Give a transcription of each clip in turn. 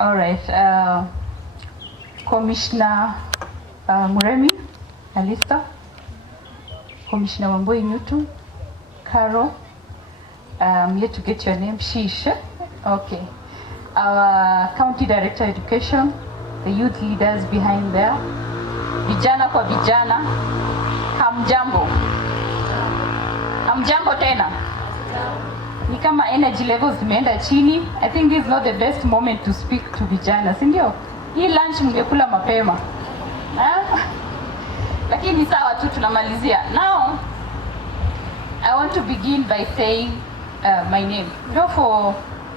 All right. Commissioner Muremi, Alista, Commissioner Wamboi Nyutu, Carol, yet to get your name, Shisha. Okay. Our County Director Education, the youth leaders behind there, vijana kwa vijana, hamjambo. Hamjambo tena. Ni kama energy levels zimeenda chini. I think this is not the best moment to speak to vijana, si ndio? Hii lunch mngekula mapema. Lakini sawa tu tunamalizia. Now, I want to begin by saying my name. You know,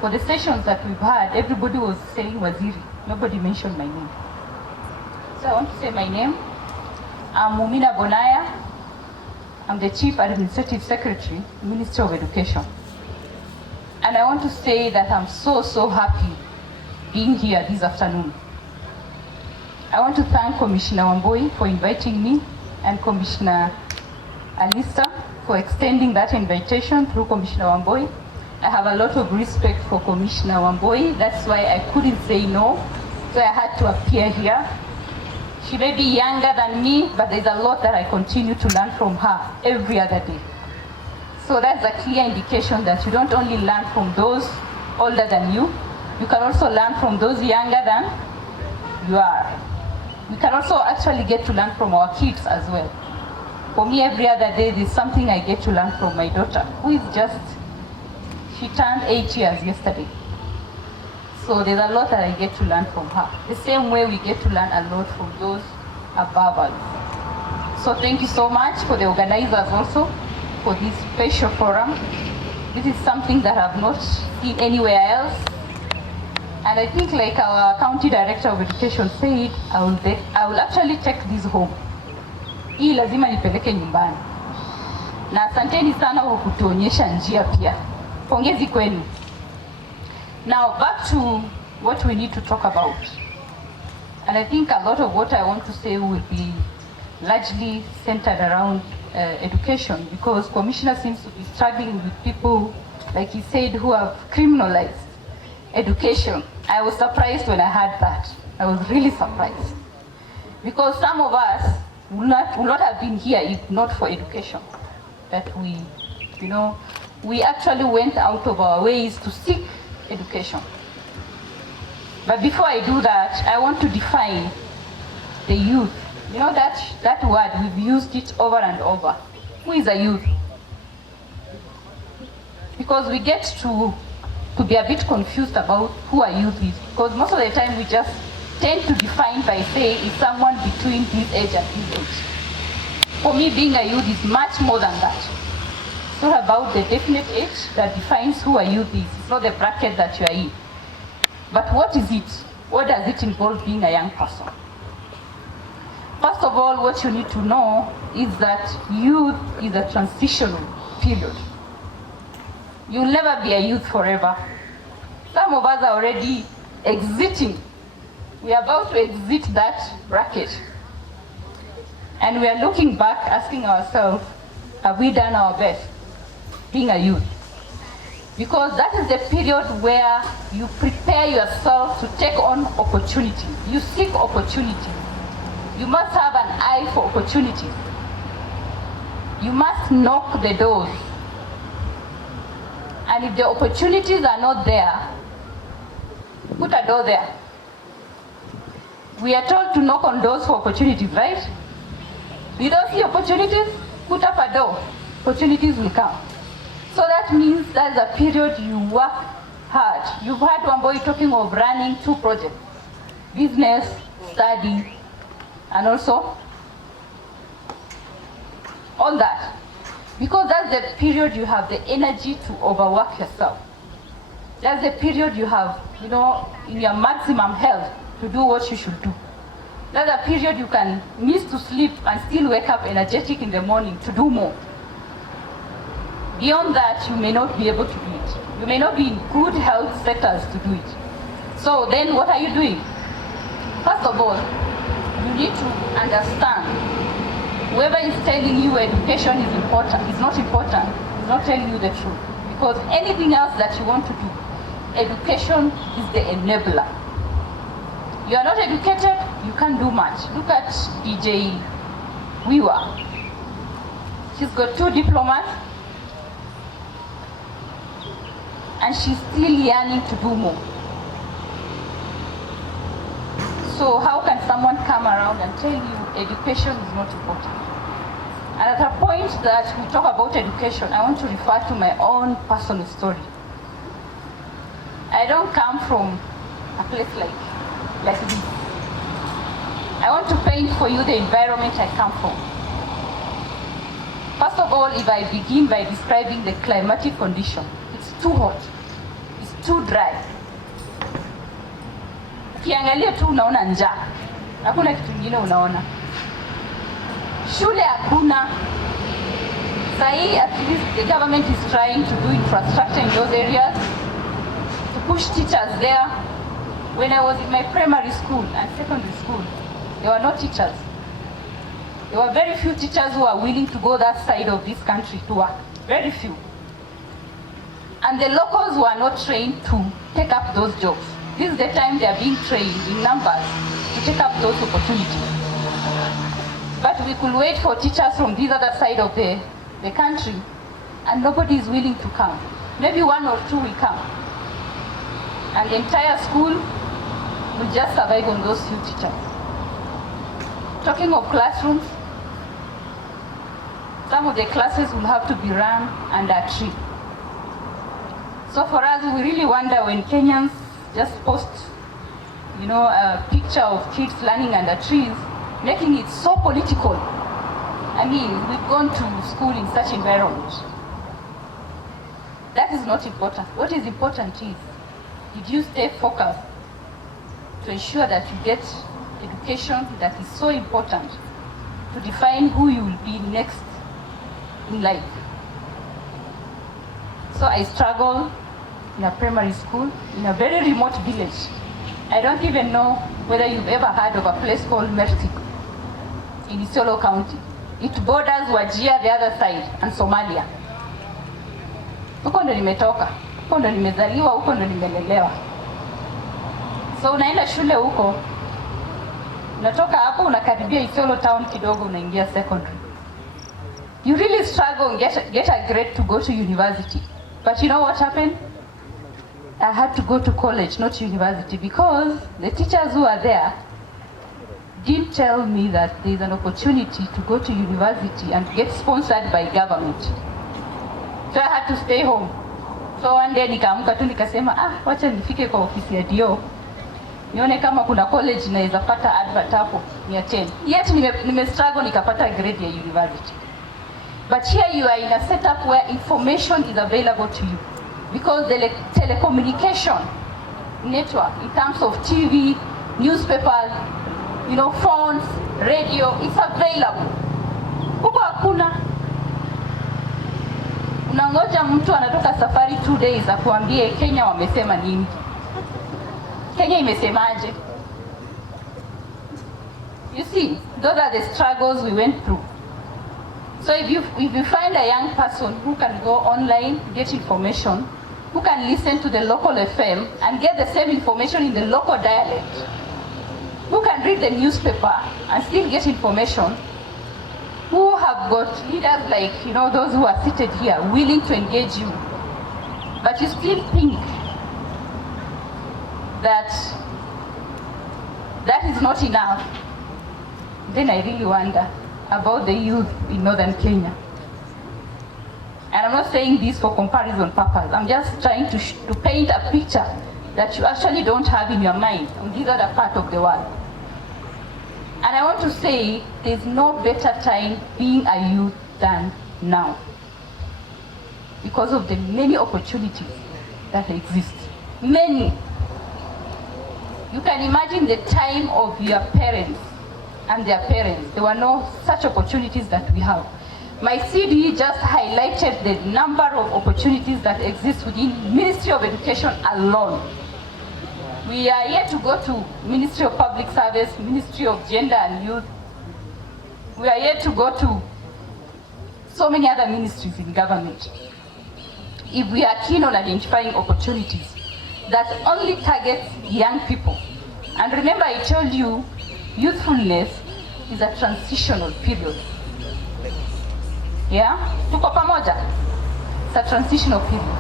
for the sessions that we've had, everybody was saying Waziri. Nobody mentioned my name. So I want to say my name. I'm Mumina Bonaya. I'm the Chief Administrative Secretary, Ministry of Education. And I want to say that I'm so happy being here this afternoon. I want to thank Commissioner Wamboi for inviting me and Commissioner Alista for extending that invitation through Commissioner Wamboi. I have a lot of respect for Commissioner Wamboi. That's why I couldn't say no. So I had to appear here. She may be younger than me, but there's a lot that I continue to learn from her every other day. So that's a clear indication that you don't only learn from those older than you can also learn from those younger than you are. We can also actually get to learn from our kids as well. For me, every other day, there's something I get to learn from my daughter, who is she turned 8 years yesterday. So there's a lot that I get to learn from her. The same way we get to learn a lot from those above us. So thank you so much for the organizers also for this special forum. This is something that I've not seen anywhere else. And I think, like our County Director of Education said, I will actually take this home. Hii lazima nipeleke nyumbani. Na asanteni sana kwa kutuonyesha njia pia. Pongezi kwenu. Now back to what we need to talk about. And I think a lot of what I want to say will be largely centered around education, because Commissioner seems to be struggling with people, like he said, who have criminalized education. I was surprised when I heard that. I was really surprised. Because some of us would not have been here if not for education. That we actually went out of our ways to seek education. But before I do that, I want to define the youth. You know that word, we've used it over and over. Who is a youth? Because we get to be a bit confused about who a youth is. Because most of the time we just tend to define by saying it's someone between this age and this age. For me, being a youth is much more than that. It's not about the definite age that defines who a youth is. It's not the bracket that you are in. But what is it? What does it involve being a young person? First of all, what you need to know is that youth is a transitional period. You'll never be a youth forever. Some of us are already exiting. We are about to exit that bracket. And we are looking back, asking ourselves, have we done our best being a youth? Because that is the period where you prepare yourself to take on opportunities. You seek opportunities. You must have an eye for opportunities. You must knock the doors. And if the opportunities are not there, put a door there. We are told to knock on doors for opportunities, right? You don't see opportunities, put up a door. Opportunities will come. So that means that's a period you work hard. You've heard Wamboi talking of running 2 projects. Business, study, and also all that. Because that's the period you have the energy to overwork yourself. That's the period you have, in your maximum health to do what you should do. That's a period you can miss to sleep and still wake up energetic in the morning to do more. Beyond that, you may not be able to do it. You may not be in good health sectors to do it. So then what are you doing? First of all, you need to understand whoever is telling you education is important, is not important, is not telling you the truth. Because anything else that you want to do, education is the enabler. You are not educated, you can't do much. Look at DJ Wiwa. She's got 2 diplomas and she's still yearning to do more. So how can someone come around and tell you education is not important? And at a point that we talk about education, I want to refer to my own personal story. I don't come from a place like this. I want to paint for you the environment I come from. First of all, if I begin by describing the climatic condition, it's too hot, it's too dry. Ukiangalia tu unaona njaa, hakuna kitu kingine unaona. Shule hakuna. Sahi, at least the government is trying to do infrastructure in those areas, to push teachers there. When I was in my primary school and secondary school, there were no teachers. There were very few teachers who are willing to go that side of this country to work. Very few. And the locals were not trained to take up those jobs. This is the time they are being trained in numbers to take up those opportunities. But we could wait for teachers from this other side of the country, and nobody is willing to come. Maybe 1 or 2 will come. And the entire school will just survive on those few teachers. Talking of classrooms, some of the classes will have to be run under a tree. So for us, we really wonder when Kenyans just post, a picture of kids learning under trees, making it so political. I mean, we've gone to school in such environment. That is not important. What is important is, did you stay focused to ensure that you get education that is so important to define who you will be next in life? So I struggled in a primary school in a very remote village. I don't even know whether you've ever heard of a place called Mertik in Isiolo County. It borders Wajir the other side and Somalia. Huko ndo nimetoka, huko ndo nimezaliwa, huko ndo nimelelewa. So unaenda shule huko, unatoka hapo unakaribia Isiolo town kidogo, unaingia secondary. You really struggle and get a grade to go to university. But you know what happened? I had to go to college, not university, because the teachers who are there didn't tell me that there is an opportunity to go to university and get sponsored by government. So I had to stay home. So one day nikaamka tu nikasema, wacha nifike kwa ofisi ya DO. Nione kama kuna college naweza pata advert hapo ni attend. Yet nime struggle nikapata grade ya university. But here you are in a setup where information is available to you. Because the telecommunication network in terms of TV, newspapers, phones, radio, it's available. Huko hakuna. Unangoja mtu anatoka safari 2 days akuambie Kenya wamesema nini. Kenya imesemaje? You see, those are the struggles we went through. So if you find a young person who can go online, get information, who can listen to the local FM and get the same information in the local dialect, who can read the newspaper and still get information, who have got leaders like, those who are seated here, willing to engage you, but you still think that that is not enough, then I really wonder about the youth in northern Kenya. And I'm not saying this for comparison purpose. I'm just trying to paint a picture that you actually don't have in your mind on this other part of the world. And I want to say there's no better time being a youth than now, because of the many opportunities that exist. Many. You can imagine the time of your parents and their parents. There were no such opportunities that we have. My CD just highlighted the number of opportunities that exist within Ministry of Education alone. We are yet to go to Ministry of Public Service, Ministry of Gender and Youth. We are yet to go to so many other ministries in government. If we are keen on identifying opportunities that only target young people, And remember, I told you, youthfulness is a transitional period. Yeah? Tuko pamoja? It's a transitional period.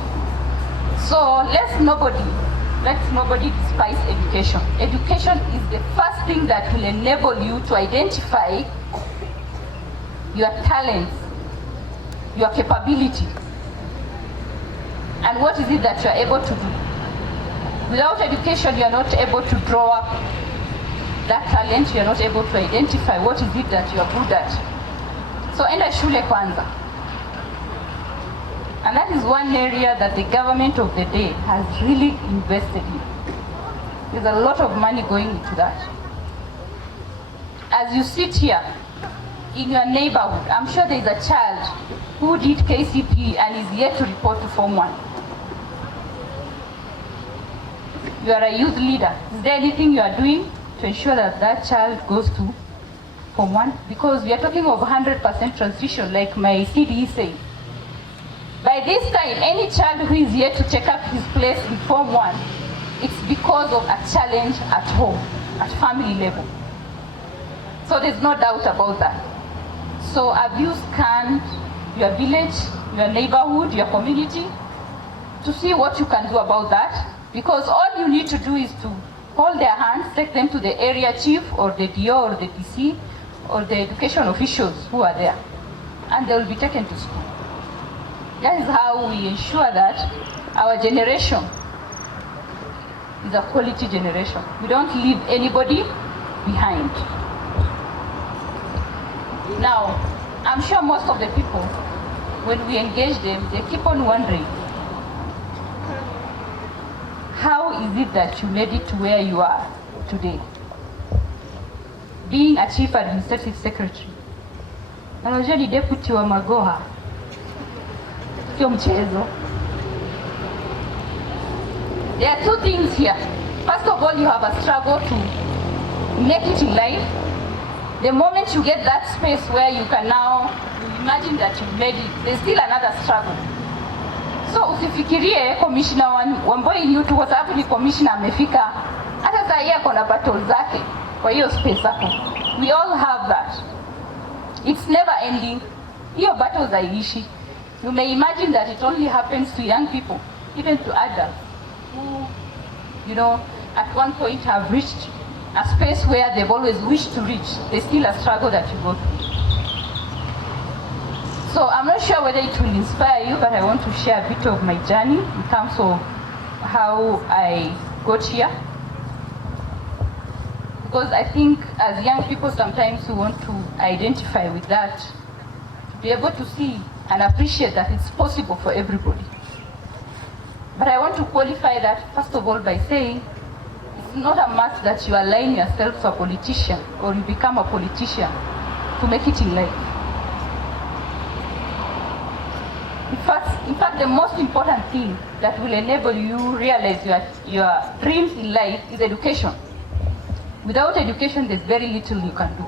So let's nobody despise education. Education is the first thing that will enable you to identify your talents, your capability, and what is it that you are able to do. Without education, you are not able to draw up that talent, you are not able to identify what is it that you are good at. So enda shule kwanza. And that is one area that the government of the day has really invested in. There's a lot of money going into that. As you sit here in your neighborhood, I'm sure there's a child who did KCP and is yet to report to Form 1. You are a youth leader. Is there anything you are doing to ensure that that child goes to Form 1? Because we are talking of 100% transition, like my CDE said. By this time, any child who is yet to take up his place in Form 1, it's because of a challenge at home, at family level. So there's no doubt about that. So abuse can your village, your neighborhood, your community, to see what you can do about that. Because all you need to do is to hold their hands, take them to the area chief or the DO or the DC or the education officials who are there, and they will be taken to school. That is how we ensure that our generation is a quality generation. We don't leave anybody behind. Now, I'm sure most of the people, when we engage them, they keep on wondering, how is it that you made it to where you are today? Being a chief administrative secretary. Na unajua ni deputy wa Magoha. Sio mchezo. There are two things here. First of all, you have a struggle to make it in life. The moment you get that space where you can now imagine that you made it, there's still another struggle. So usifikirie commissioner Wamboi ni tu kwa sababu ni commissioner amefika. Hata saa hii ako na battle zake kwa hiyo space hapo. We all have that. It's never ending. Hiyo battles haiishi. You may imagine that it only happens to young people, even to adults who, you know, at one point have reached a space where they've always wished to reach. There's still a struggle that you go through. So I'm not sure whether it will inspire you, but I want to share a bit of my journey in terms of how I got here. Because I think as young people sometimes we want to identify with that, to be able to see and appreciate that it's possible for everybody. But I want to qualify that first of all by saying it's not a must that you align yourself to a politician or you become a politician to make it in life. In fact, the most important thing that will enable you realize your dreams in life is education. Without education, there's very little you can do.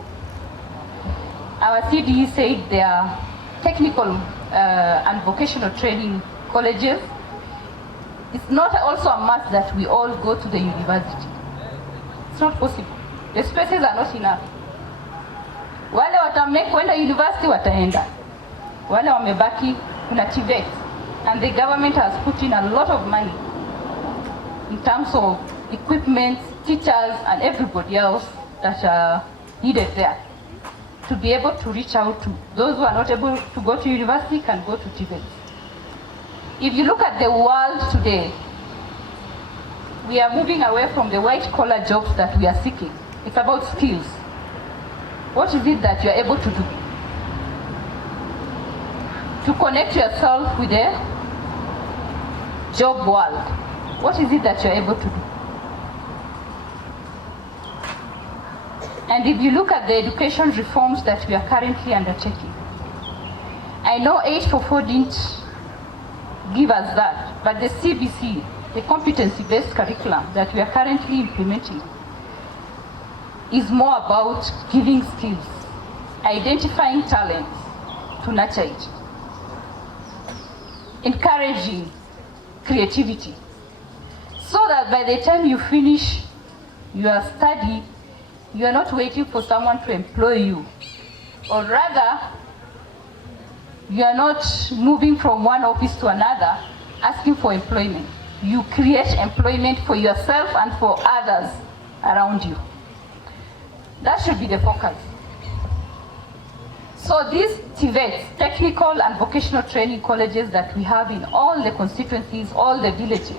Our CDE said there are technical and vocational training colleges. It's not also a must that we all go to the university. It's not possible. The spaces are not enough. Wale watamake kwenda university wataenda. Wale wamebaki kuna TVET. And the government has put in a lot of money in terms of equipment, teachers, and everybody else that are needed there to be able to reach out to those who are not able to go to university can go to TVET. If you look at the world today, we are moving away from the white-collar jobs that we are seeking. It's about skills. What is it that you are able to do? To connect yourself with the job world. What is it that you are able to do? And if you look at the education reforms that we are currently undertaking, I know 844 didn't give us that, but the CBC, the competency-based curriculum that we are currently implementing, is more about giving skills, identifying talents to nurture it, encouraging creativity, so that by the time you finish your study, you are not waiting for someone to employ you, or rather, you are not moving from one office to another asking for employment. You create employment for yourself and for others around you. That should be the focus. So these TVETs, technical and vocational training colleges that we have in all the constituencies, all the villages,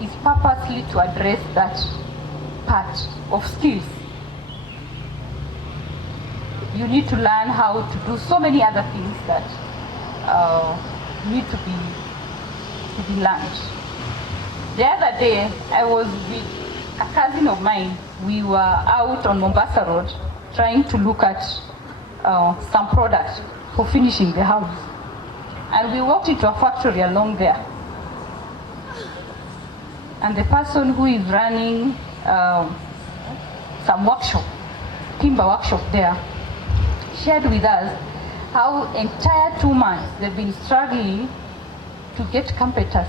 is purposely to address that part of skills. You need to learn how to do so many other things that need to be learned. The other day, I was with a cousin of mine. We were out on Mombasa Road trying to look at some products for finishing the house. And we walked into a factory along there. And the person who is running some workshop, timber workshop there, shared with us how entire 2 months they've been struggling to get carpenters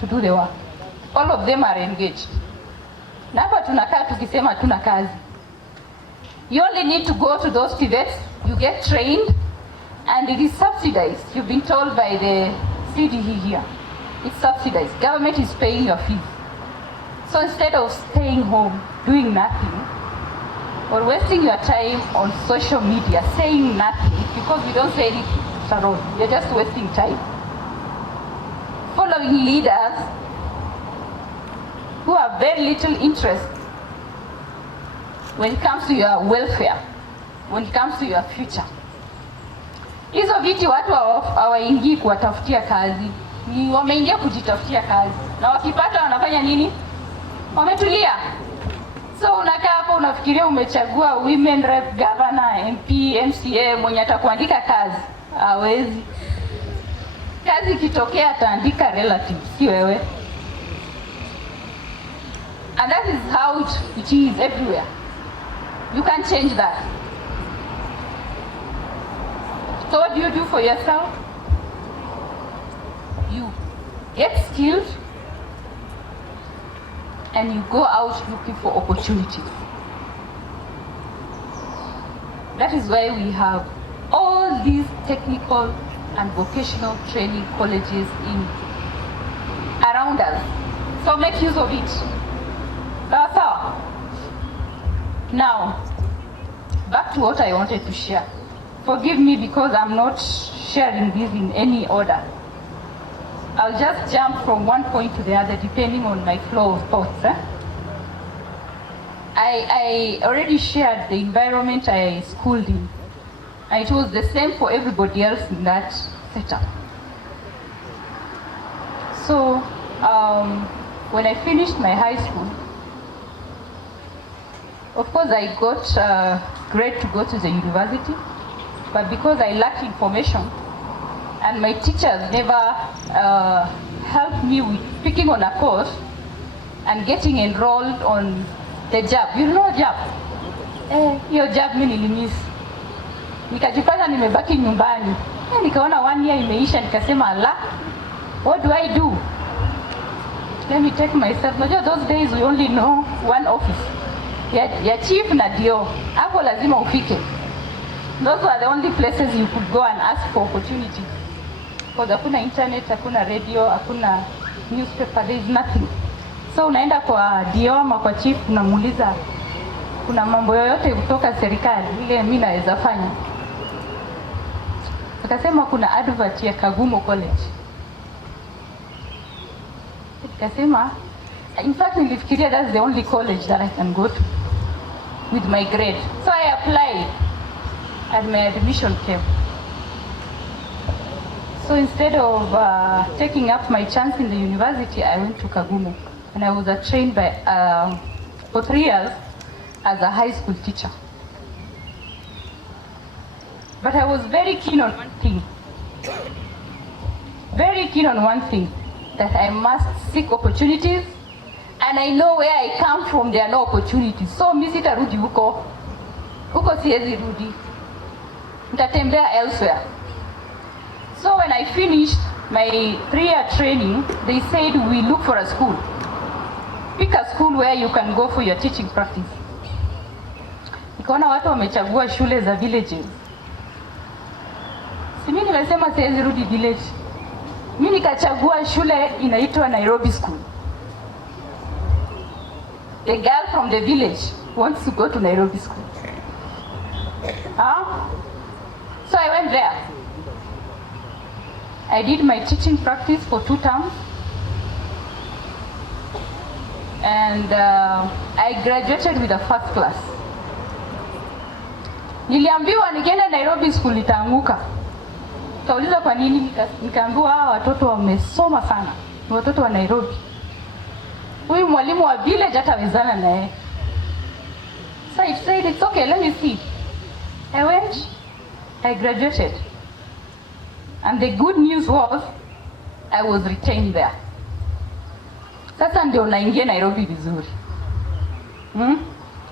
to do the work. All of them are engaged. Na hapa tunakaa tukisema hatuna kazi. You only need to go to those TVETs, you get trained, and it is subsidized. You've been told by the CDE here. It's subsidized. Government is paying your fees. So instead of staying home, doing nothing, or wasting your time on social media, saying nothing, because we don't say anything, Sharon, you're just wasting time. Following leaders who have very little interest when it comes to your welfare, when it comes to your future. Hizo viti watu hawaingii kuwatafutia kazi, ni wameingia kujitafutia kazi, na wakipata wanafanya nini? Wametulia. So unakaa hapo unafikiria umechagua women rep, governor, MP, MCA mwenye atakuandika kazi. Hawezi. Kazi ikitokea ataandika relative, si wewe. And that is how it is everywhere. You can't change that. So what do you do for yourself? You get skilled and you go out looking for opportunities. That is why we have all these technical and vocational training colleges around us. So make use of it. That's all. Now, back to what I wanted to share. Forgive me because I'm not sharing this in any order. I'll just jump from one point to the other depending on my flow of thoughts. I already shared the environment I schooled in. And it was the same for everybody else in that setup. So when I finished my high school, of course I got grade to go to the university, but because I lacked information and my teachers never helped me with picking on a course and getting enrolled on the job. You know job? Hiyo job mimi nilimiss. Nikajipata nimebaki nyumbani. Nikaona 1 year imeisha, nikasema ala, what do I do? Let me take myself. Unajua those days we only know one office. Ya chief na dio. Hapo lazima ufike. Those were the only places you could go and ask for opportunities. Because hakuna internet, hakuna radio, hakuna newspaper, there is nothing. So unaenda kwa dio ama kwa chief unamuuliza kuna mambo yoyote kutoka serikali ile mimi naweza fanya. Akasema kuna advert ya Kagumo College. Akasema in fact nilifikiria that's the only college that I can go to with my grade. So I applied and my admission came. So instead of taking up my chance in the university, I went to Kagumo and I was trained by for 3 years as a high school teacher. But I was very keen on one thing. Very keen on one thing, that I must seek opportunities, and I know where I come from there are no opportunities. So mimi sitarudi huko. Huko siwezi rudi. Nitatembea elsewhere. So when I finished my 3-year training, they said we look for a school. pick a school where you can go for your teaching practice. Nikaona watu wamechagua shule za villages. Si mimi nimesema siwezi rudi village. Mimi nikachagua shule inaitwa Nairobi School. The girl from the village wants to go to Nairobi School. So I went there. I did my teaching practice for 2 terms. And I graduated with a first class. Niliambiwa nikienda Nairobi School nitaanguka. Kauliza kwa nini, nikaambiwa hawa watoto wamesoma sana. Ni watoto wa Nairobi. Huyu mwalimu wa village hatawezana na yeye. So I said it's okay, let me see. I went, I graduated. And the good news was I was retained there. Sasa ndio naingia Nairobi vizuri.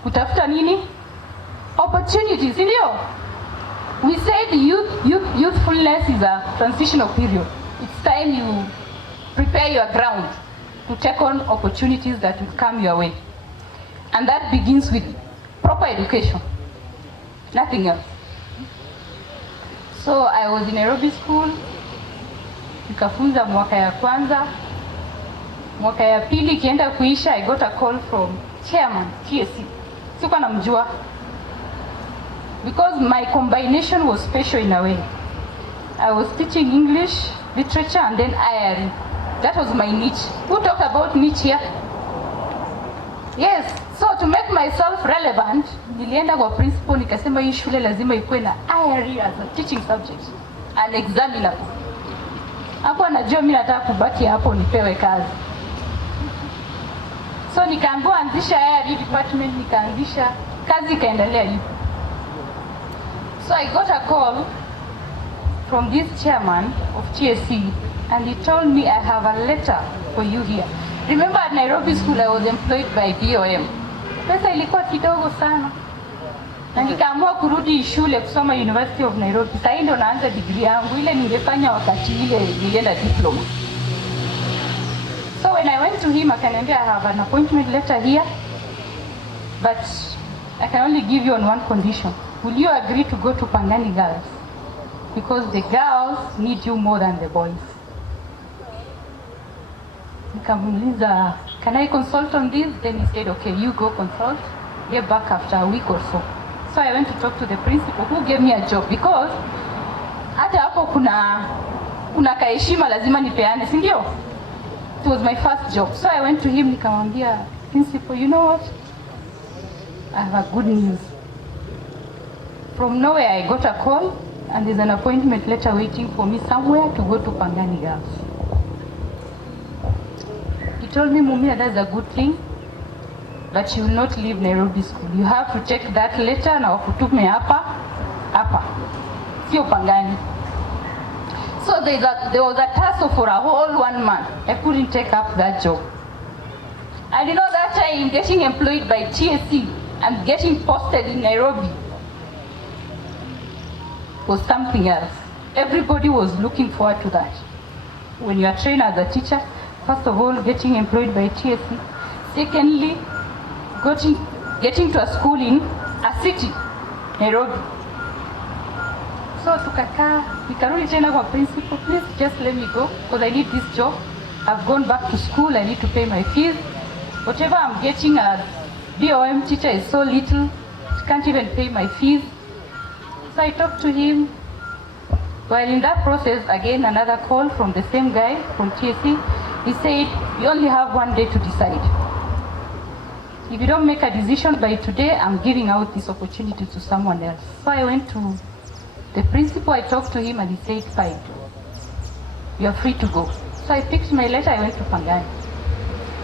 Kutafuta nini? Opportunities, ndio? We said youthfulness is a transitional period. It's time you prepare your ground to take on opportunities that will come your way. And that begins with proper education. Nothing else. So I was in Nairobi School. Nikafunza mwaka ya kwanza. Mwaka ya pili kienda kuisha, I got a call from chairman CAS. Sikuwa namjua. Because my combination was special in a way. I was teaching English, literature, and then IRE. That was my niche. Who talked about niche here? Yes. So to make myself relevant, nilienda kwa principal nikasema hii shule lazima ikuwe na IRE as a teaching subject. An examiner. Hapo anajua mimi nataka kubaki hapo nipewe kazi. So nikaambiwa anzisha IRE department, nikaanzisha, kazi ikaendelea hivyo. So I got a call from this chairman of TSC and he told me I have a letter for you here. Remember at Nairobi School I was employed by BOM. Pesa ilikuwa kidogo sana. Na nikaamua kurudi shule kusoma University of Nairobi. Sasa ndio naanza degree yangu ile ningefanya wakati ile nilienda diploma. So when I went to him akaniambia I have an appointment letter here but I can only give you on one condition. Will you agree to go to Pangani Girls? Because the girls need you more than the boys. Nikamuuliza, can I consult on this? Then he said, okay, you go consult. Get back after a week or so. So I went to talk to the principal who gave me a job because hata hapo kuna kaheshima lazima nipeane, si ndio? It was my first job. So I went to him nikamwambia, principal, you know what? I have a good news. From nowhere I got a call and there's an appointment letter waiting for me somewhere to go to Pangani Girls. He told me, Mumina, that's a good thing, but you will not leave Nairobi School. You have to take that letter na wakutume hapa. Sio Pangani. So there was a tussle for a whole 1 month. I couldn't take up that job. And you know that time getting employed by TSC and getting posted in Nairobi was something else. Everybody was looking forward to that. When you are trained as a teacher, first of all, getting employed by TSC. Secondly, getting to a school in a city, Nairobi. So nikarudi tena kwa principal, please just let me go because I need this job. I've gone back to school, I need to pay my fees. Whatever I'm getting as BOM teacher is so little, I can't even pay my fees. So I talked to him. While in that process, again, another call from the same guy from TSC. He said, you only have 1 day to decide. If you don't make a decision by today, I'm giving out this opportunity to someone else. So I went to the principal, I talked to him and he said, fine, you are free to go. So I picked my letter, I went to Pangani.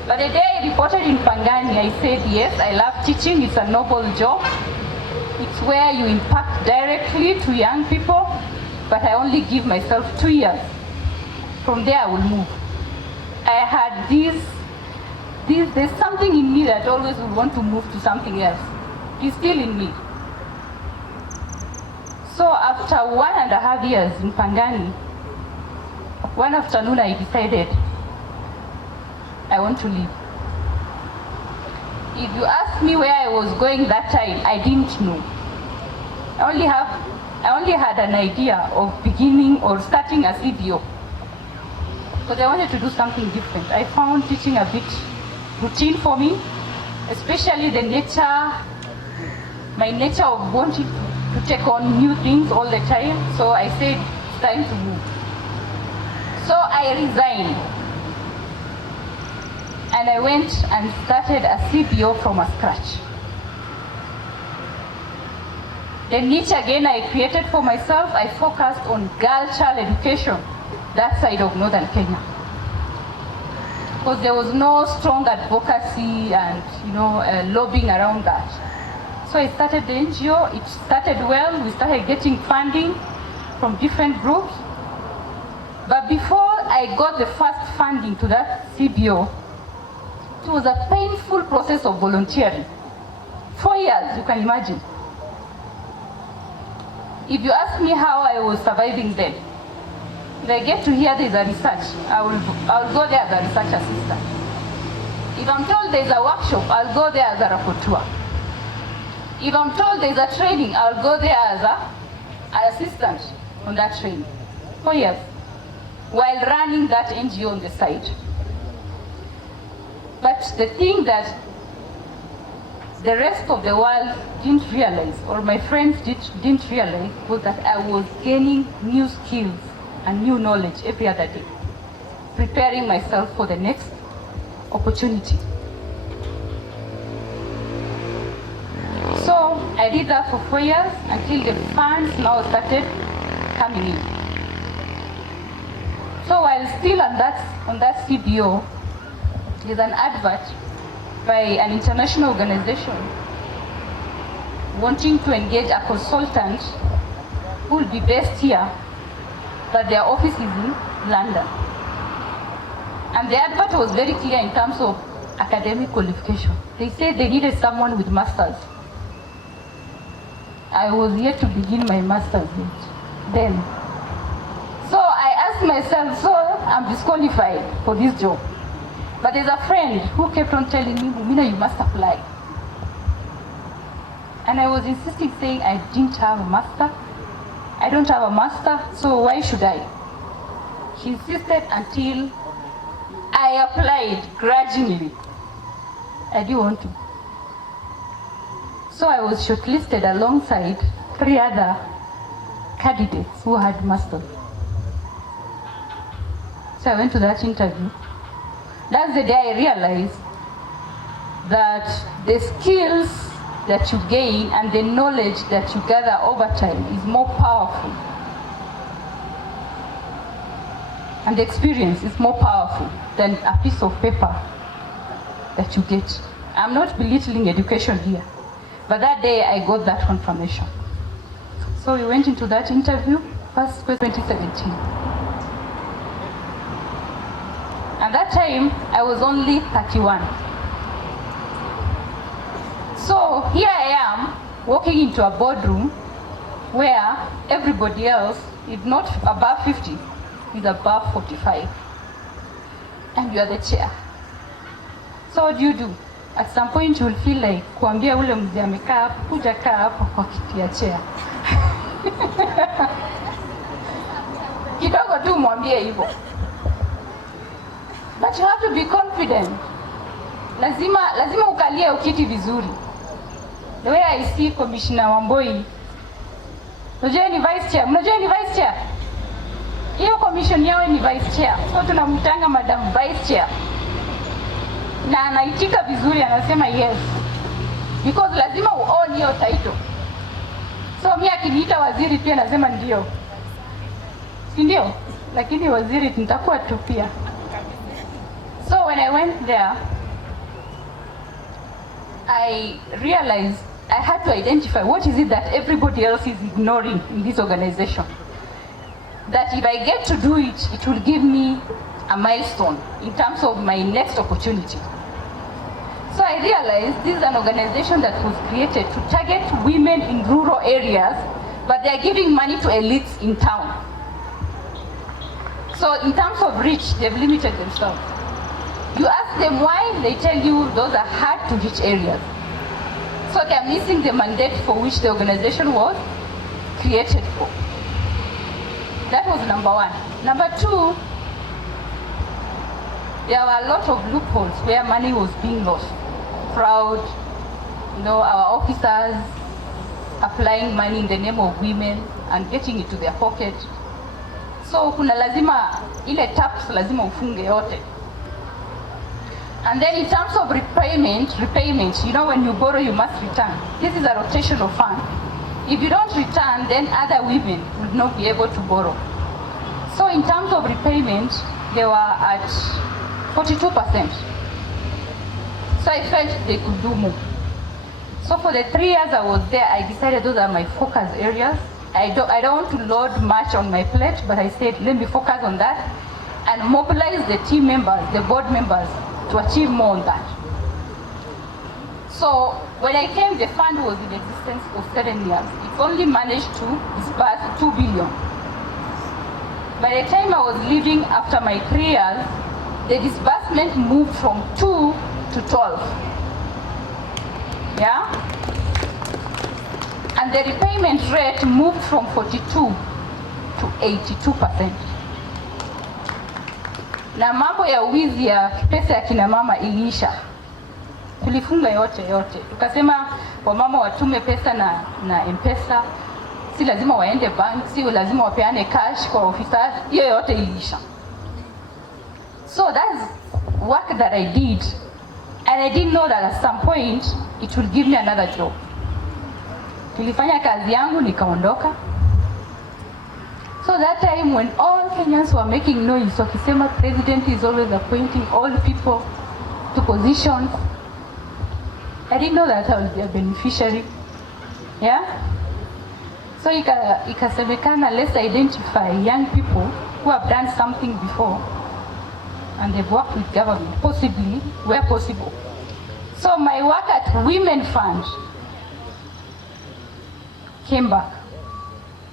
But the day I reported in Pangani, I said, yes, I love teaching, it's a noble job. It's where you impact directly to young people, but I only give myself 2 years. From there I will move. I had there's something in me that always would want to move to something else. It's still in me. So after 1.5 years in Pangani, one afternoon I decided I want to leave. If you ask me where I was going that time, I didn't know. I only had an idea of beginning or starting a CBO. Because I wanted to do something different. I found teaching a bit routine for me, especially my nature of wanting to take on new things all the time. So I said, it's time to move. So I resigned. And I went and started a CBO from scratch. The niche again I created for myself, I focused on girl child education, that side of northern Kenya. Because there was no strong advocacy and lobbying around that. So I started the NGO, it started well, we started getting funding from different groups. But before I got the first funding to that CBO, it was a painful process of volunteering. 4 years, you can imagine. If you ask me how I was surviving then, if I get to hear there's a research, I will go there as a research assistant. If I'm told there's a workshop, I'll go there as a rapporteur. If I'm told there's a training, I'll go there as an assistant on that training. 4 years, while running that NGO on the side. But the thing that the rest of the world didn't realize, or my friends didn't realize, was that I was gaining new skills and new knowledge every other day, preparing myself for the next opportunity. So I did that for 4 years until the funds now started coming in. So while still on that CBO, there's an advert by an international organization wanting to engage a consultant who will be based here, but their office is in London. And the advert was very clear in terms of academic qualification. They said they needed someone with masters. I was yet to begin my master's then. So I asked myself, so I'm disqualified for this job. But there's a friend who kept on telling me, Mumina, you must apply. And I was insisting, saying I didn't have a master. I don't have a master, so why should I? He insisted until I applied grudgingly. I didn't want to. So I was shortlisted alongside 3 other candidates who had masters. So I went to that interview. That's the day I realized that the skills that you gain and the knowledge that you gather over time is more powerful. And the experience is more powerful than a piece of paper that you get. I'm not belittling education here, but that day I got that confirmation. So we went into that interview, first 2017. At that time, I was only 31. So here I am, walking into a boardroom where everybody else, if not above 50, is above 45. And you are the chair. So what do you do? At some point you will feel like kuambia ule mzee amekaa hapo, kuja kaa hapo kwa kiti ya chair. Kidogo tu mwambie hivyo. But you have to be confident. Lazima ukalie ukiti vizuri. The way I see Commissioner Wamboi, unajua ni vice chair, mnajua ni vice chair? Hiyo commission yao ni vice chair. So tunamtanga madam vice chair. Na anaitika vizuri, anasema yes. Because lazima uone hiyo title. So mimi akiniita waziri pia nasema ndio. Si ndio? Lakini waziri nitakuwa tu pia. So when I went there, I realized I had to identify what is it that everybody else is ignoring in this organization. That if I get to do it, it will give me a milestone in terms of my next opportunity. So I realized this is an organization that was created to target women in rural areas, but they are giving money to elites in town. So in terms of reach, they've limited themselves. You ask ask them why, they tell you those are hard to reach areas. So they are missing the mandate for which the organization was created for. That was number one. Number two, there were a lot of loopholes where money was being lost. Fraud, our officers applying money in the name of women and getting it to their pocket. So kuna lazima ile taps lazima ufunge yote. And then in terms of repayment, when you borrow you must return. This is a rotational fund. If you don't return, then other women will not be able to borrow. So in terms of repayment, they were at 42%. So I felt they could do more. So for the 3 years I was there, I decided those are my focus areas. I don't want to load much on my plate, but I said, let me focus on that and mobilize the team members, the board members, to achieve more on that. So when I came, the fund was in existence for 7 years. It only managed to disburse 2 billion. By the time I was leaving after my 3 years, the disbursement moved from 2 to 12. Yeah? And the repayment rate moved from 42 to 82%. Na mambo ya wizi ya pesa ya kina mama iliisha. Tulifunga yote. Tukasema wamama watume pesa na M-Pesa, si lazima waende bank, si lazima wapeane cash kwa officers, hiyo yote iliisha. So that's work that I did, and I didn't know that at some point it will give me another job. Tulifanya kazi yangu nikaondoka. So that time when all Kenyans were making noise, wakisema president is always appointing all people to positions, I didn't know that I would be a beneficiary. Yeah? So ikasemekana, let's identify young people who have done something before and they've worked with government, possibly, where possible. So my work at Women Fund came back.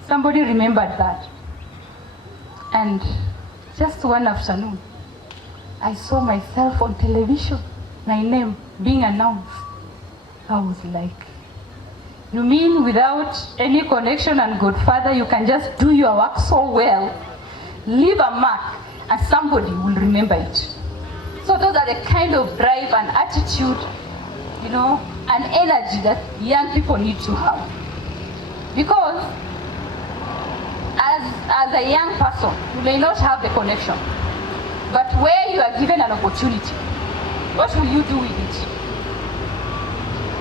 Somebody remembered that. And just one afternoon, I saw myself on television, my name being announced. I was like, you mean without any connection and Godfather, you can just do your work so well, leave a mark, and somebody will remember it. So those are the kind of drive and attitude, and energy that young people need to have. Because as a young person, you may not have the connection, but where you are given an opportunity, what will you do with it?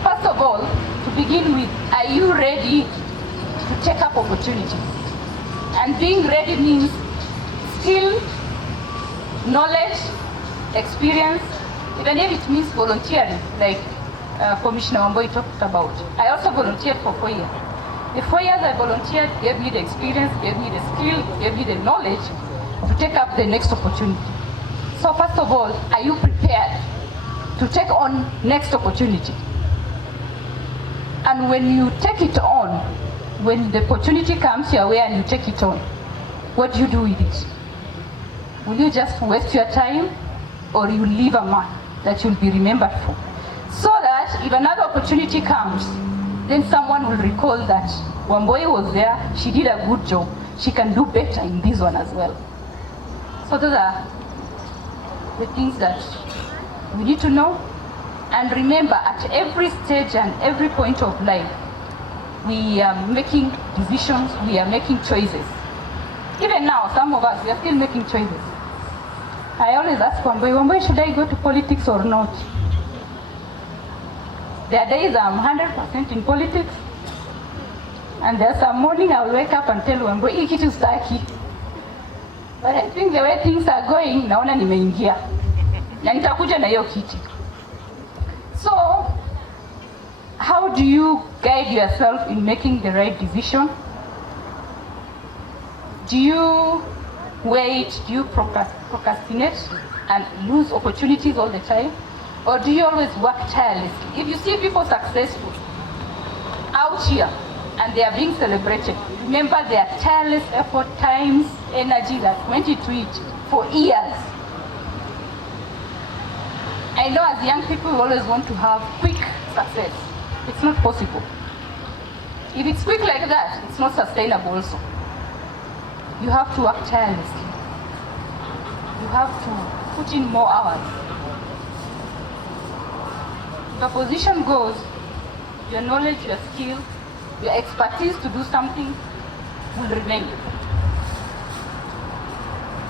First of all, to begin with, are you ready to take up opportunities? And being ready means skill, knowledge, experience, even if it means volunteering, like Commissioner Wamboi talked about. I also volunteered for 4 years. The 4 years I volunteered gave me the experience, gave me the skill, gave me the knowledge to take up the next opportunity. So first of all, are you prepared to take on next opportunity? And when you take it on, when the opportunity comes your way and you take it on, what do you do with it? Will you just waste your time, or you leave a mark that you'll be remembered for? So that if another opportunity comes, then someone will recall that Wamboi was there, she did a good job, she can do better in this one as well. So those are the things that we need to know. And remember, at every stage and every point of life, we are making decisions, we are making choices. Even now, some of us, we are still making choices. I always ask Wamboi, should I go to politics or not? There are days I'm 100% in politics, and there's some morning I'll wake up and tell Wamboi, hii kitu sitaki. But I think the way things are going, naona nimeingia. Na nitakuja na hiyo kiti. So, how do you guide yourself in making the right decision? Do you wait? Do you procrastinate and lose opportunities all the time? Or do you always work tirelessly? If you see people successful out here and they are being celebrated, remember their tireless effort, times, energy that went into it for years. I know as young people we always want to have quick success. It's not possible. If it's quick like that, it's not sustainable also. You have to work tirelessly. You have to put in more hours. If a position goes, your knowledge, your skill, your expertise to do something will remain.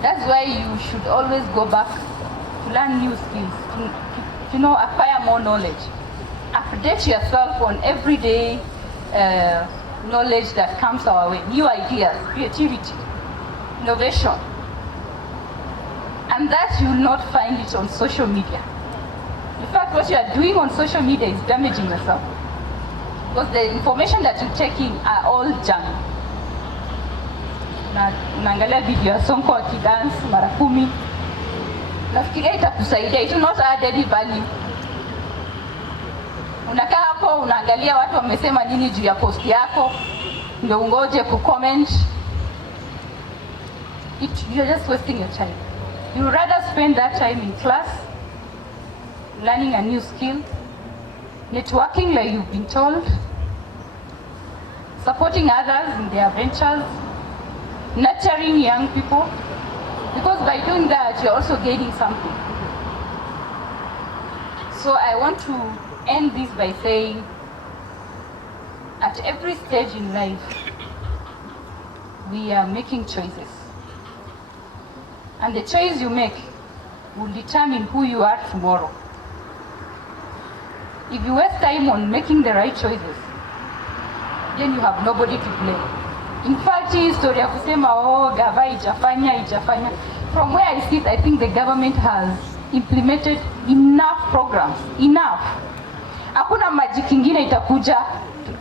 That's why you should always go back to learn new skills, to acquire more knowledge. Update yourself on everyday knowledge that comes our way, new ideas, creativity, innovation. And that you will not find it on social media. In fact, what you are doing on social media is damaging yourself. Because the information that you take in are all junk. Na unaangalia video ya Sonko akidance mara 10. Nafikiria itakusaidia, it will not add any value. Unakaa hapo unaangalia watu wamesema nini juu ya post yako, ndio ungoje kucomment. You're just wasting your time. You would rather spend that time in class, learning a new skill, networking like you've been told, supporting others in their ventures, nurturing young people, because by doing that, you're also gaining something. So I want to end this by saying, at every stage in life, we are making choices. And the choice you make will determine who you are tomorrow. If you waste time on making the right choices, then you have nobody to blame. In fact, hii story ya kusema gava ijafanya. From where I sit, I think the government has implemented enough programs, enough. Hakuna magic ingine itakuja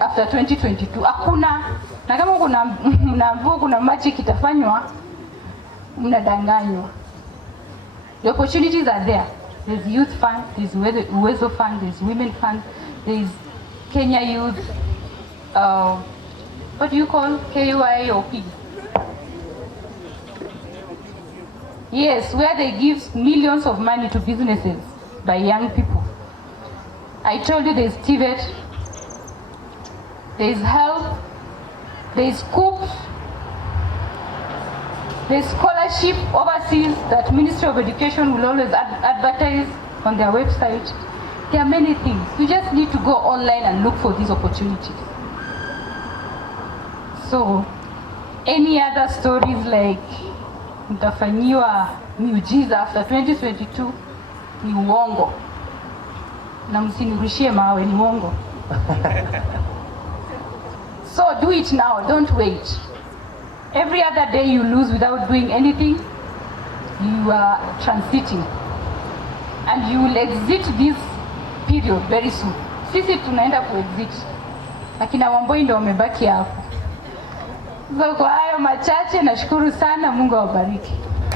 after 2022. Hakuna. Na kama kuna magic itafanywa, mnadanganywa. The opportunities are there. There's youth fund, there's Uwezo fund, there's women fund, there's Kenya Youth, what do you call KYOP? Yes, where they give millions of money to businesses by young people. I told you there's TVET, there's HELP, there's COOP, there's scholarship overseas that Ministry of Education will always advertise on their website. There are many things. You just need to go online and look for these opportunities. So, any other stories like mtafanyiwa miujiza after 2022 ni uongo. Na msinirushie mawe, ni uongo. So do it now, don't wait. Every other day you lose without doing anything, you are transiting. And you will exit this period very soon. Sisi tunaenda kuexit. Lakini Wamboi ndio wamebaki hapo. So kwa hayo machache nashukuru sana, Mungu awabariki.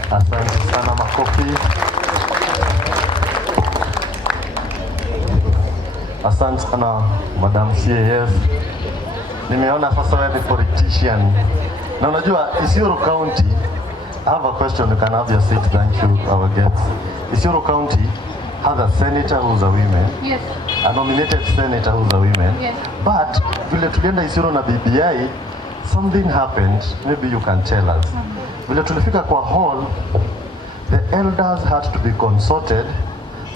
Asante sana, makofi. Asante sana Madam CAS. Nimeona sasa wewe ni politician. Na unajua Isiolo County, I have a question, you can have your seat, thank you our guests. Isiolo County has a senator who's a woman. Yes. A nominated senator who's a woman. Yes. But vile tulienda Isiolo na BBI, something happened, maybe you can tell us. Vile tulifika kwa hall, the elders had to be consulted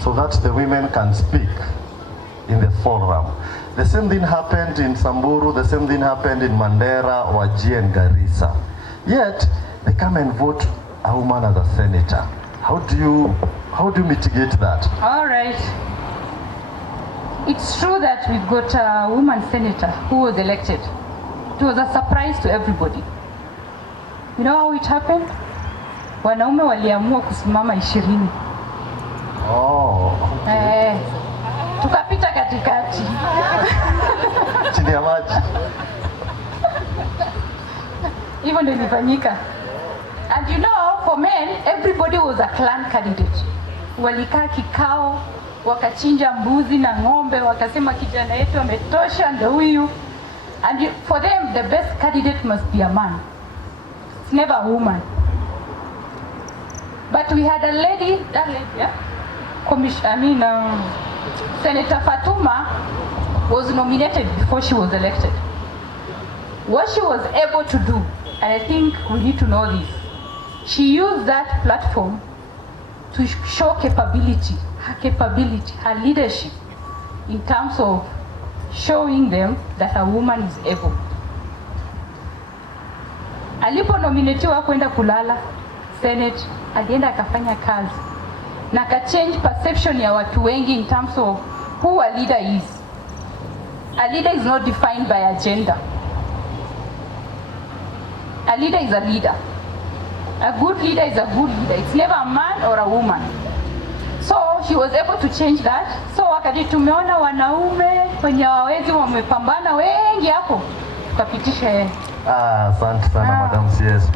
so that the women can speak in the forum. The same thing happened in Samburu, the same thing happened in Mandera, Wajir and Garissa. Yet, they come and vote a woman as a senator. How do you mitigate that? All right. It's true that we've got a woman senator who was elected. It was a surprise to everybody. You know how it happened? Wanaume waliamua kusimama 20. Oh. Okay. Tukapita katikati. Chini ya maji. Hivyo ndio ilifanyika. And you know, for men, everybody was a clan candidate. Walikaa kikao, wakachinja mbuzi na ng'ombe, wakasema kijana yetu ametosha, ndio huyu. And for them, the best candidate must be a man. It's never a woman. But we had a lady, that lady, yeah? Senator Fatuma was nominated before she was elected. What she was able to do, and I think we need to know this, she used that platform to show capability, her leadership, in terms of showing them that a woman is able. Alipo nominatiwa kwenda kulala Senate, alienda akafanya kazi na ka change perception ya watu wengi in terms of who a leader is. A leader is not defined by agenda. A leader is a leader. A good leader is a good leader. It's never a man or a woman. So he was able to change that. So wakati tumeona wanaume kwenye wawezi wamepambana wengi hapo, tukapitisha yeye. Asante sana Madam CS.